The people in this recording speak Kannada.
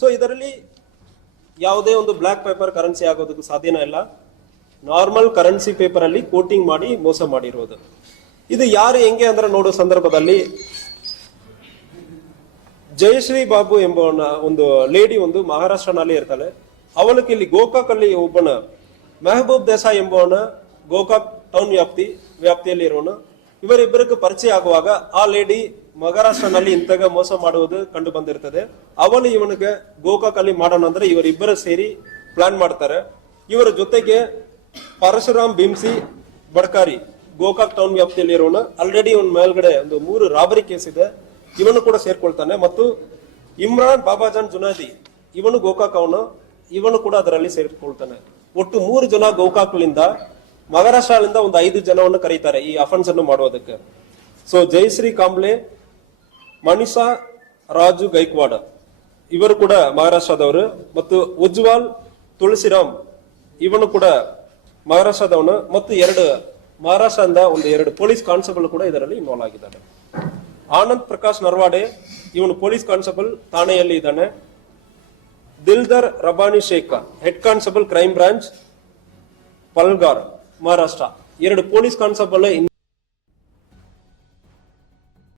ಸೊ ಇದರಲ್ಲಿ ಯಾವುದೇ ಒಂದು ಬ್ಲಾಕ್ ಪೇಪರ್ ಕರೆನ್ಸಿ ಆಗೋದಕ್ಕೂ ಸಾಧ್ಯನೇ ಇಲ್ಲ. ನಾರ್ಮಲ್ ಕರೆನ್ಸಿ ಪೇಪರ್ ಅಲ್ಲಿ ಕೋಟಿಂಗ್ ಮಾಡಿ ಮೋಸ ಮಾಡಿರೋದು. ಇದು ಯಾರು ಹೆಂಗೆ ಅಂದ್ರೆ ನೋಡೋ ಸಂದರ್ಭದಲ್ಲಿ ಜಯಶ್ರೀ ಬಾಬು ಎಂಬ ಒಂದು ಲೇಡಿ ಒಂದು ಮಹಾರಾಷ್ಟ್ರನಲ್ಲಿ ಇರ್ತಾಳೆ. ಅವಳಿಗೆ ಇಲ್ಲಿ ಗೋಕಾಕ್ ಅಲ್ಲಿ ಒಬ್ಬನ ಮೆಹಬೂಬ್ ದೇಸಾಯಿ ಎಂಬವನ ಗೋಕಾಕ್ ಟೌನ್ ವ್ಯಾಪ್ತಿಯಲ್ಲಿ ಇರೋನು. ಇವರಿಬ್ಬರಿಗೆ ಪರಿಚಯ ಆಗುವಾಗ ಆ ಲೇಡಿ ಮಹಾರಾಷ್ಟ್ರನಲ್ಲಿ ಇಂತಾಗ ಮೋಸ ಮಾಡುವುದು ಕಂಡು ಬಂದಿರ್ತದೆ. ಅವಳು ಇವನಿಗೆ ಗೋಕಾಕ್ ಅಲ್ಲಿ ಮಾಡೋಣ ಅಂದ್ರೆ ಇವರಿಬ್ಬರು ಸೇರಿ ಪ್ಲಾನ್ ಮಾಡ್ತಾರೆ. ಇವರ ಜೊತೆಗೆ ಪರಶುರಾಮ್ ಭೀಮ್ಸಿ ಬಡ್ಕಾರಿ ಗೋಕಾಕ್ ಟೌನ್ ವ್ಯಾಪ್ತಿಯಲ್ಲಿ ಇರೋನು. ಆಲ್ರೆಡಿ ಇವನ್ ಮೇಲ್ಗಡೆ ಒಂದು 3 ರಾಬರಿ ಕೇಸ್ ಇದೆ, ಇವನು ಕೂಡ ಸೇರ್ಕೊಳ್ತಾನೆ. ಮತ್ತು ಇಮ್ರಾನ್ ಬಾಬಾಜಾನ್ ಜುನಾದಿ ಇವನು ಗೋಕಾಕ್ ಅವನು, ಇವನು ಕೂಡ ಅದರಲ್ಲಿ ಸೇರ್ಕೊಳ್ತಾನೆ. ಒಟ್ಟು 3 ಜನ ಗೋಕಾಕ್ಲಿಂದ ಮಹಾರಾಷ್ಟ್ರದಿಂದ ಒಂದು 5 ಜನವನ್ನು ಕರೀತಾರೆ ಈ ಅಫೆನ್ಸ್ ಅನ್ನು ಮಾಡುವುದಕ್ಕೆ. ಸೊ ಜಯಶ್ರೀ ಕಾಂಬ್ಳೆ, ಮನಿಷಾ ರಾಜು ಗೈಕ್ವಾಡ್ ಇವರು ಕೂಡ ಮಹಾರಾಷ್ಟ್ರದವರು, ಮತ್ತು ಉಜ್ವಾಲ್ ತುಳಸಿರಾಮ್ ಇವನು ಕೂಡ ಮಹಾರಾಷ್ಟ್ರದವನು, ಮತ್ತು 2 ಮಹಾರಾಷ್ಟ್ರದಿಂದ ಒಂದು 2 ಪೊಲೀಸ್ ಕಾನ್ಸ್ಟೇಬಲ್ ಕೂಡ ಇದರಲ್ಲಿ ಇನ್ವಾಲ್ವ್ ಆಗಿದ್ದಾರೆ. ಆನಂದ್ ಪ್ರಕಾಶ್ ನರ್ವಾಡೆ ಇವನು ಪೊಲೀಸ್ ಕಾನ್ಸ್ಟೇಬಲ್ ಠಾಣೆಯಲ್ಲಿ ಇದ್ದಾನೆ. Dildar Rabbani Shaikh head constable crime branch Palghar Maharashtra. 2 police constable